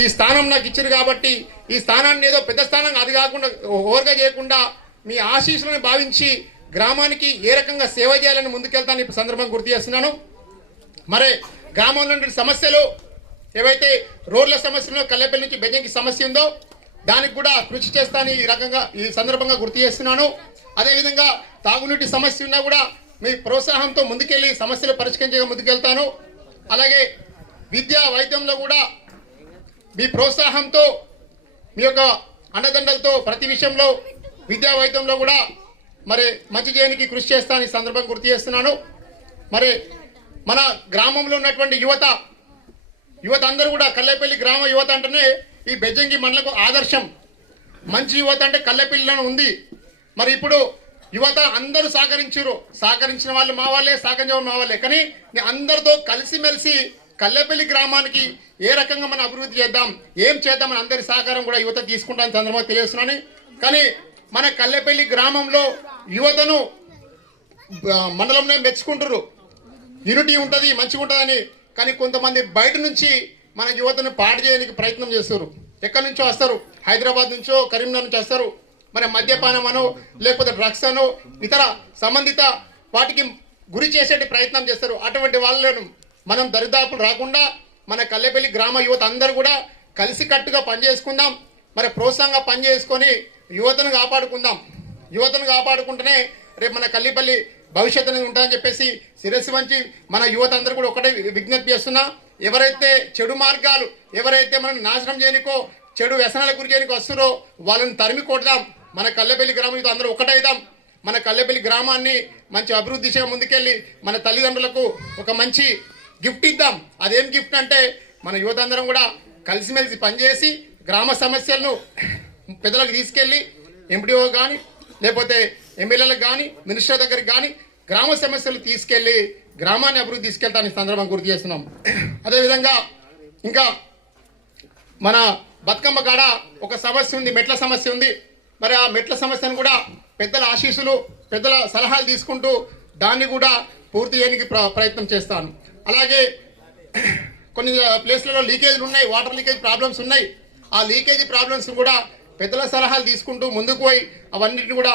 ఈ స్థానం నాకు ఇచ్చారు కాబట్టి ఈ స్థానాన్ని ఏదో పెద్ద స్థానం అది కాకుండా ఓవర్గా చేయకుండా మీ ఆశీస్సులను భావించి గ్రామానికి ఏ రకంగా సేవ చేయాలని ముందుకెళ్తాను ఇప్పుడు సందర్భంగా గుర్తు చేస్తున్నాను. మరి గ్రామంలో సమస్యలు ఏవైతే రోడ్ల సమస్యలో కల్లెపల్లి నుంచి బెజ్జంకి సమస్య ఉందో దానికి కూడా కృషి చేస్తాను ఈ రకంగా ఈ సందర్భంగా గుర్తు చేస్తున్నాను. అదేవిధంగా తాగునీటి సమస్య ఉన్నా కూడా మీ ప్రోత్సాహంతో ముందుకెళ్ళి సమస్యలు పరిష్కరించగా ముందుకెళ్తాను. అలాగే విద్యా వైద్యంలో కూడా మీ ప్రోత్సాహంతో మీ యొక్క అండదండలతో ప్రతి విషయంలో విద్యా వైద్యంలో కూడా మరి మంచి చేయడానికి కృషి చేస్తాను ఈ సందర్భంగా గుర్తు చేస్తున్నాను. మరి మన గ్రామంలో ఉన్నటువంటి యువత అందరూ కూడా కల్లెపల్లి గ్రామ యువత అంటేనే ఈ బెజ్జంకి మండలకు ఆదర్శం. మంచి యువత అంటే కల్లెపల్లిలో ఉంది. మరి ఇప్పుడు యువత అందరూ సహకరించిన వాళ్ళు మా వాళ్ళే, సహకరించిన మా వాళ్ళే. కానీ అందరితో కలిసిమెలిసి కల్లెపల్లి గ్రామానికి ఏ రకంగా మనం అభివృద్ధి చేద్దాం, ఏం చేద్దామని అందరి సహకారం కూడా యువత తీసుకుంటామని సందర్భంగా తెలియజేస్తున్నాను. కానీ మన కల్లెపల్లి గ్రామంలో యువతను మండలంలో మెచ్చుకుంటారు, యూనిటీ ఉంటుంది, మంచిగా ఉంటుందని. కానీ కొంతమంది బయట నుంచి మన యువతను పాడు చేయడానికి ప్రయత్నం చేస్తారు. ఎక్కడి నుంచో వస్తారు, హైదరాబాద్ నుంచో కరీంనగర్ నుంచి వస్తారు. మరి మద్యపానం అనో లేకపోతే డ్రగ్స్ అనో ఇతర సంబంధిత వాటికి గురి చేసే ప్రయత్నం చేస్తారు. అటువంటి వాళ్ళను మనం దరిదాపులు రాకుండా మన కల్లెపల్లి గ్రామ యువత అందరూ కూడా కలిసికట్టుగా పనిచేసుకుందాం. మరి ప్రోత్సాహంగా పనిచేసుకొని యువతను కాపాడుకుందాం. యువతను కాపాడుకుంటేనే రేపు మన కల్లెపల్లి భవిష్యత్తు అనేది ఉంటుందని చెప్పేసి శిరస్సు వంచి మన యువత అందరూ కూడా ఒకటే విజ్ఞప్తి చేస్తున్నా. ఎవరైతే చెడు మార్గాలు, ఎవరైతే మనం నాశనం చేయనికో చెడు వ్యసనాలకు గురి చేయడానికి వస్తున్నారో వాళ్ళని తరిమి కొడదాం. మన కల్లెపల్లి గ్రామం యువత అందరూ ఒకటైదాం. మన కల్లెపల్లి గ్రామాన్ని మంచి అభివృద్ధి దిశగా ముందుకెళ్ళి మన తల్లిదండ్రులకు ఒక మంచి గిఫ్ట్ ఇద్దాం. అదేం గిఫ్ట్ అంటే మన యువత అందరం కూడా కలిసిమెలిసి పనిచేసి గ్రామ సమస్యలను పెద్దలకు తీసుకెళ్ళి ఎంపీడీఓ కానీ లేకపోతే ఎమ్మెల్యేలకు కానీ మినిస్టర్ దగ్గరికి కానీ గ్రామ సమస్యలు తీసుకెళ్ళి గ్రామాన్ని అభివృద్ధి తీసుకెళ్తాను ఈ సందర్భంగా గుర్తు చేస్తున్నాం. అదేవిధంగా ఇంకా మన బతుకమ్మ కాడ ఒక సమస్య ఉంది, మెట్ల సమస్య ఉంది. మరి ఆ మెట్ల సమస్యను కూడా పెద్దల ఆశీస్సులు, పెద్దల సలహాలు తీసుకుంటూ దాన్ని కూడా పూర్తి చేయడానికి ప్రయత్నం చేస్తాను. అలాగే కొన్ని ప్లేస్లలో లీకేజీలు ఉన్నాయి, వాటర్ లీకేజ్ ప్రాబ్లమ్స్ ఉన్నాయి. ఆ లీకేజీ ప్రాబ్లమ్స్ కూడా పెద్దల సలహాలు తీసుకుంటూ ముందుకు పోయి అవన్నిటిని కూడా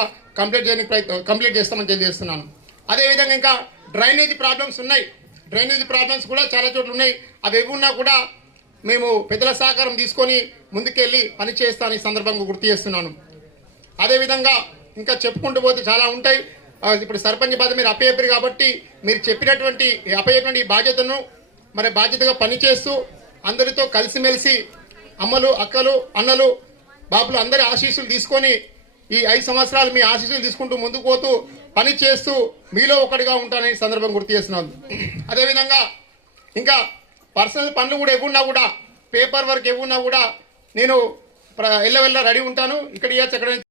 కంప్లీట్ చేస్తామని తెలియజేస్తున్నాను. అదేవిధంగా ఇంకా డ్రైనేజీ ప్రాబ్లమ్స్ ఉన్నాయి. డ్రైనేజీ ప్రాబ్లమ్స్ కూడా చాలా చోట్ల ఉన్నాయి. అవి ఏమున్నా కూడా మేము పెద్దల సహకారం తీసుకొని ముందుకెళ్ళి పనిచేస్తాను ఈ సందర్భంగా గుర్తు చేస్తున్నాను. అదేవిధంగా ఇంకా చెప్పుకుంటూ పోతే చాలా ఉంటాయి. ఇప్పుడు సర్పంచ్ బాధ్యత మీరు అప్పయ్యారు కాబట్టి మీరు చెప్పినటువంటి అప్పయ్యేటువంటి బాధ్యతను మరి బాధ్యతగా పనిచేస్తూ అందరితో కలిసిమెలిసి అమ్మలు, అక్కలు, అన్నలు, బాబులు అందరి ఆశీస్సులు తీసుకొని ఈ 5 సంవత్సరాలు మీ ఆశీస్సులు తీసుకుంటూ ముందుకు పోతూ పని చేస్తూ మీలో ఒకటిగా ఉంటానని సందర్భం గుర్తు చేస్తున్నాను. అదేవిధంగా ఇంకా పర్సనల్ పనులు కూడా ఏమున్నా కూడా, పేపర్ వర్క్ ఏమున్నా కూడా నేను ఎల్లవెల్ల రెడీ ఉంటాను. ఇక్కడ ఇవ్వచ్చు, అక్కడ